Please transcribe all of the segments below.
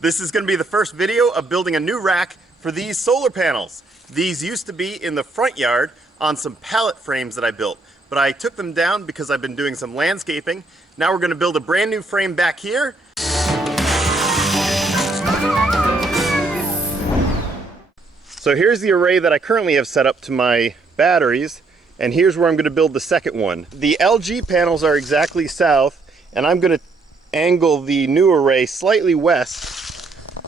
This is going to be the first video of building a new rack for these solar panels. These used to be in the front yard on some pallet frames that I built, but I took them down because I've been doing some landscaping. Now we're going to build a brand new frame back here. So here's the array that I currently have set up to my batteries, and here's where I'm going to build the second one. The LG panels are exactly south, and I'm going to angle the new array slightly west,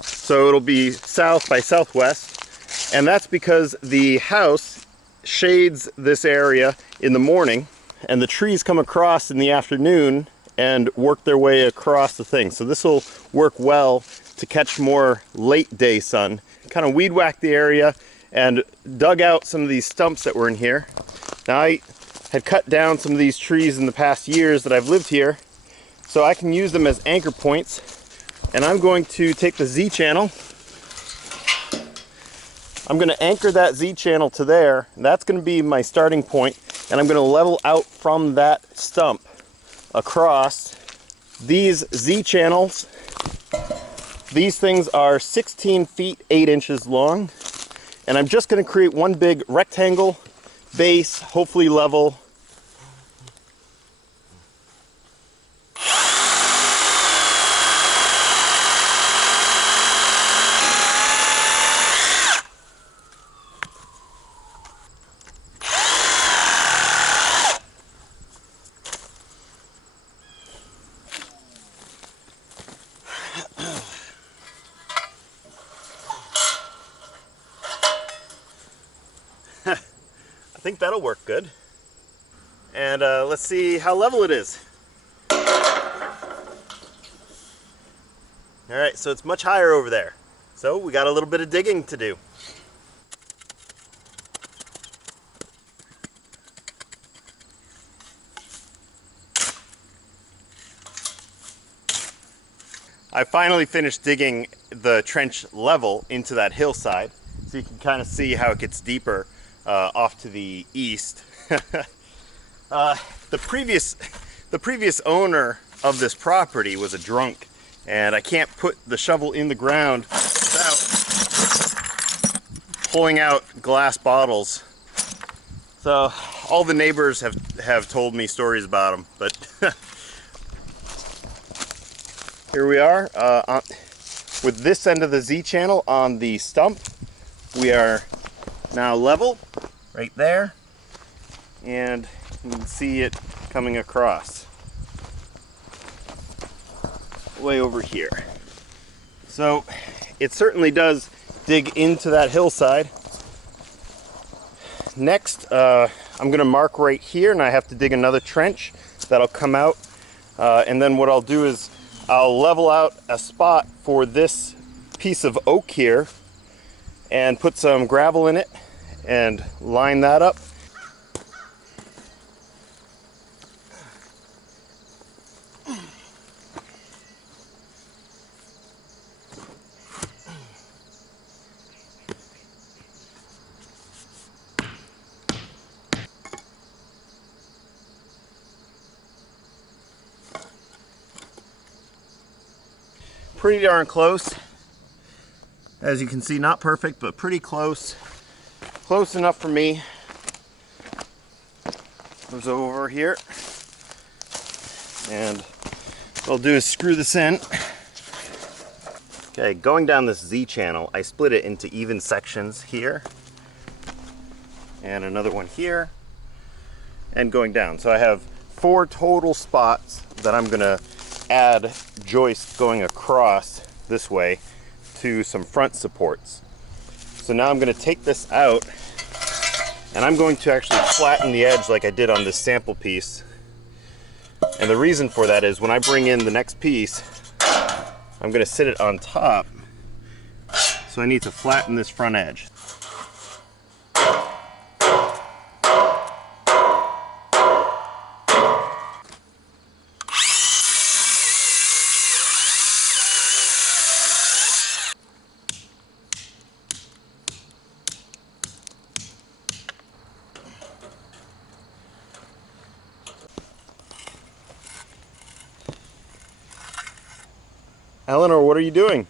so it'll be south by southwest, and that's because the house shades this area in the morning, and the trees come across in the afternoon and work their way across the thing. So this will work well to catch more late day sun. Kind of weed whacked the area and dug out some of these stumps that were in here. Now I had cut down some of these trees in the past years that I've lived here, so I can use them as anchor points. And I'm going to take the Z channel. I'm going to anchor that Z channel to there. That's going to be my starting point, and I'm going to level out from that stump across. These Z channels, these things are 16 feet 8 inches long, and I'm just going to create one big rectangle base, hopefully level. I think that'll work good. And let's see how level it is. Alright, so it's much higher over there. So we got a little bit of digging to do. I finally finished digging the trench level into that hillside, so you can kind of see how it gets deeper off to the east. The previous owner of this property was a drunk, and I can't put the shovel in the ground without pulling out glass bottles. So all the neighbors have told me stories about them, but here we are with this end of the Z channel on the stump. We are now level right there, and you can see it coming across way over here. So it certainly does dig into that hillside. Next, I'm going to mark right here, and I have to dig another trench that'll come out, and then what I'll do is I'll level out a spot for this piece of oak here and put some gravel in it and line that up. Pretty darn close. As you can see, not perfect, but pretty close. Close enough for me. Goes over here. And what I'll do is screw this in. Okay, going down this Z channel, I split it into even sections here. And another one here. And going down. So I have 4 total spots that I'm gonna add joists going across this way to some front supports. So now I'm going to take this out, and I'm going to actually flatten the edge like I did on this sample piece. And the reason for that is when I bring in the next piece, I'm going to sit it on top, so I need to flatten this front edge. Eleanor, what are you doing?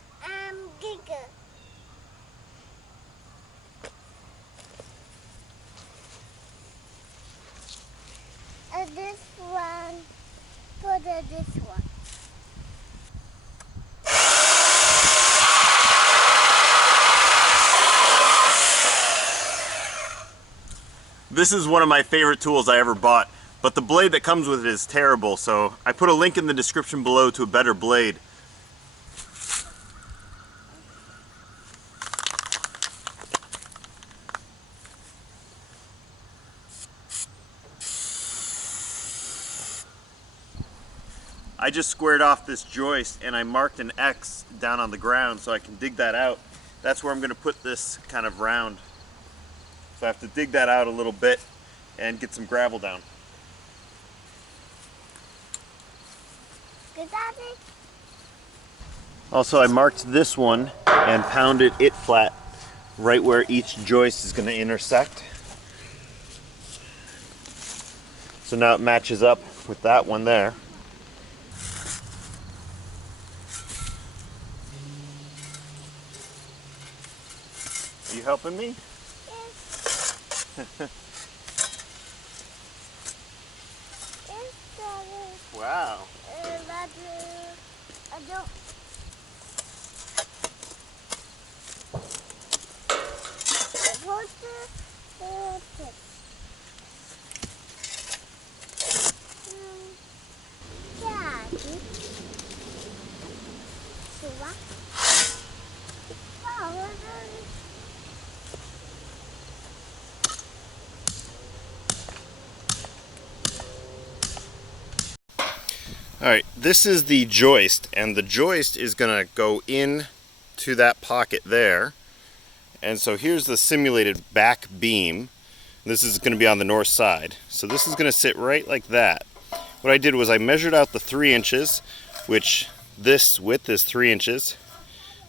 This is one of my favorite tools I ever bought, but the blade that comes with it is terrible, so I put a link in the description below to a better blade. I just squared off this joist and I marked an X down on the ground so I can dig that out. That's where I'm going to put this kind of round. So I have to dig that out a little bit and get some gravel down. Good, Daddy? Also, I marked this one and pounded it flat right where each joist is going to intersect. So now it matches up with that one there. Are you helping me? Yes. Yes, Daddy. Wow. Daddy, I don't. What the Daddy. So what? Oh, Daddy. Alright, this is the joist, and the joist is going to go in to that pocket there. And so here's the simulated back beam. This is going to be on the north side. So this is going to sit right like that. What I did was I measured out the 3 inches, which this width is 3 inches,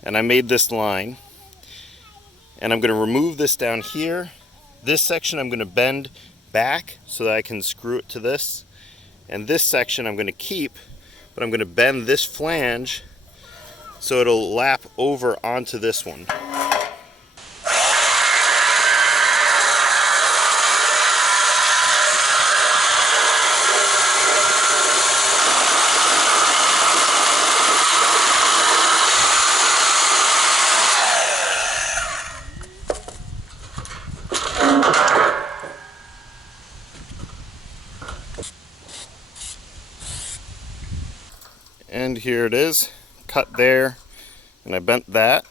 and I made this line. And I'm going to remove this down here. This section I'm going to bend back so that I can screw it to this. And this section I'm going to keep, but I'm going to bend this flange so it'll lap over onto this one. And here it is, cut there, and I bent that.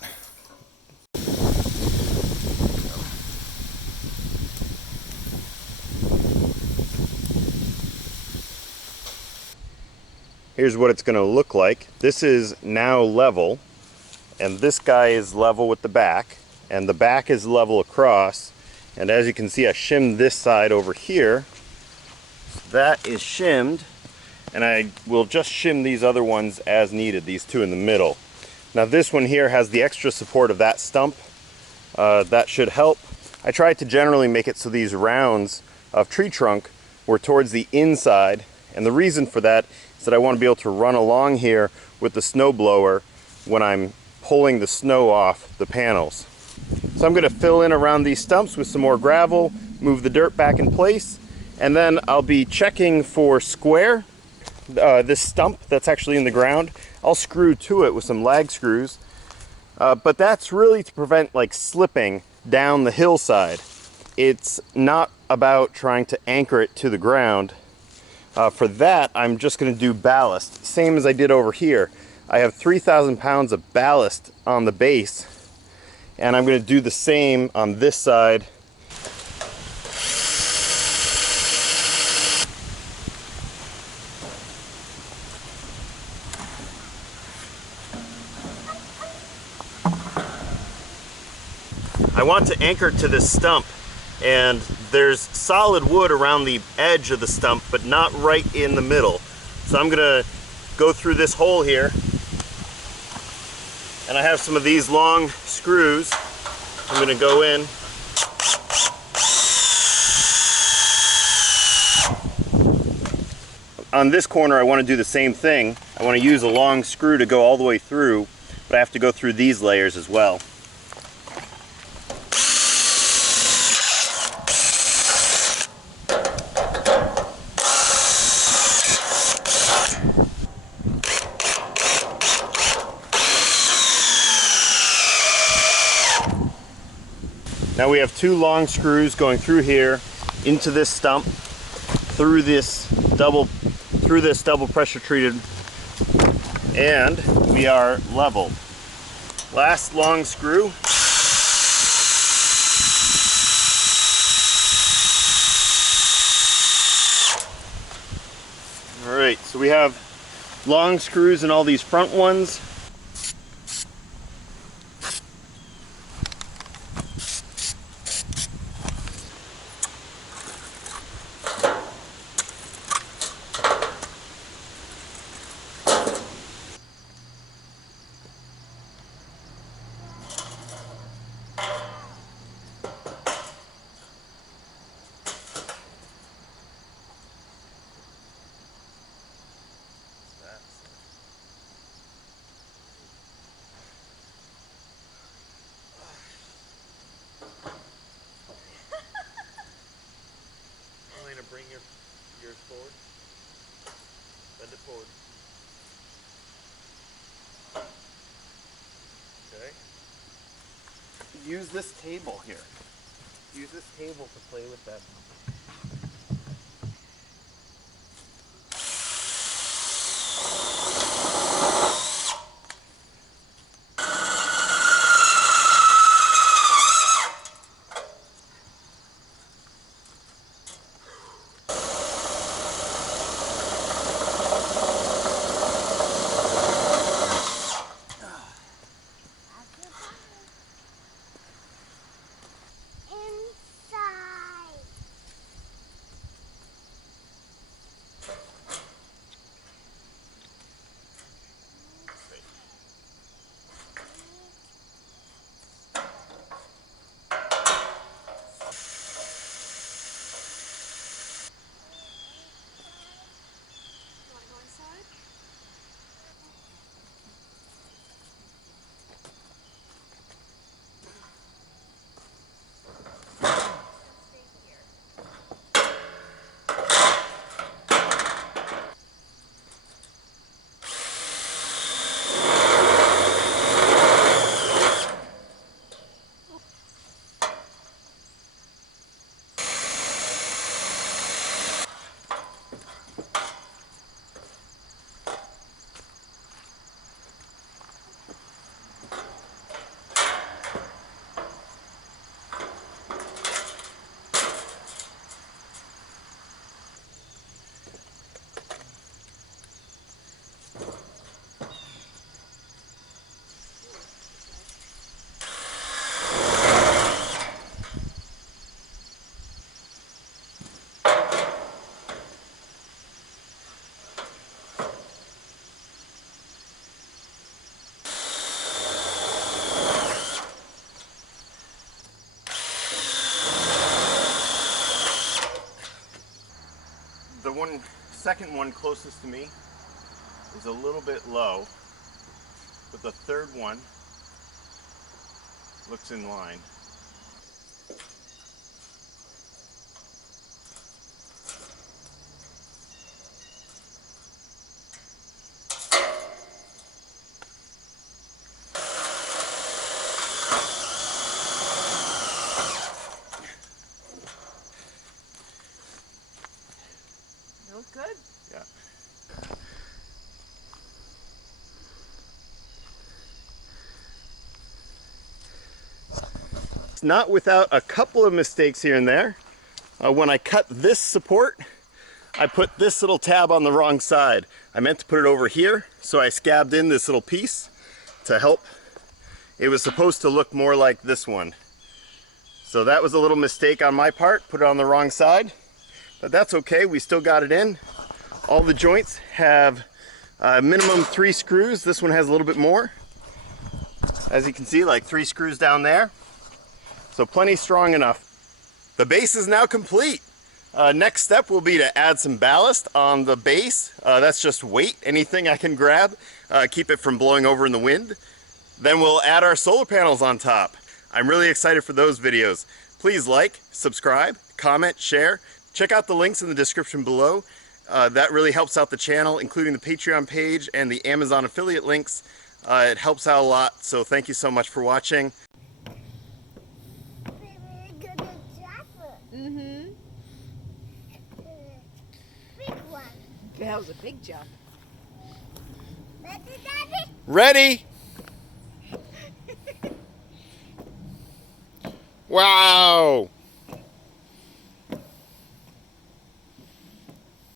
Here's what it's going to look like. This is now level, and this guy is level with the back, and the back is level across. And as you can see, I shimmed this side over here. That is shimmed. And I will just shim these other ones as needed, these two in the middle. Now this one here has the extra support of that stump. That should help. I tried to generally make it so these rounds of tree trunk were towards the inside, and the reason for that is that I want to be able to run along here with the snow blower when I'm pulling the snow off the panels. So I'm going to fill in around these stumps with some more gravel, move the dirt back in place, and then I'll be checking for square. This stump that's actually in the ground, I'll screw to it with some lag screws, but that's really to prevent like slipping down the hillside. It's not about trying to anchor it to the ground. For that, I'm just going to do ballast, same as I did over here. I have 3,000 pounds of ballast on the base, and I'm going to do the same on this side. I want to anchor to this stump, and there's solid wood around the edge of the stump, but not right in the middle. So I'm gonna go through this hole here, and I have some of these long screws. I'm gonna go in. On this corner, I want to do the same thing. I want to use a long screw to go all the way through, but I have to go through these layers as well. Now we have two long screws going through here, into this stump through this double pressure treated, and we are leveled. Last long screw. All right, so we have long screws in all these front ones. Bring yours forward. Bend it forward. Okay. Use this table here. Use this table to play with that. The second one closest to me is a little bit low, but the third one looks in line. You look good. Yeah. It's not without a couple of mistakes here and there. When I cut this support, I put this little tab on the wrong side. I meant to put it over here, so I scabbed in this little piece to help. It was supposed to look more like this one. So that was a little mistake on my part, put it on the wrong side. But that's okay, we still got it in. All the joints have minimum 3 screws. This one has a little bit more. As you can see, like 3 screws down there. So plenty strong enough. The base is now complete. Next step will be to add some ballast on the base. That's just weight, anything I can grab, keep it from blowing over in the wind. Then we'll add our solar panels on top. I'm really excited for those videos. Please like, subscribe, comment, share. Check out the links in the description below. That really helps out the channel, including the Patreon page and the Amazon affiliate links. It helps out a lot, so thank you so much for watching. Mm-hmm. That was a big jump. Ready, Daddy? Ready? Wow!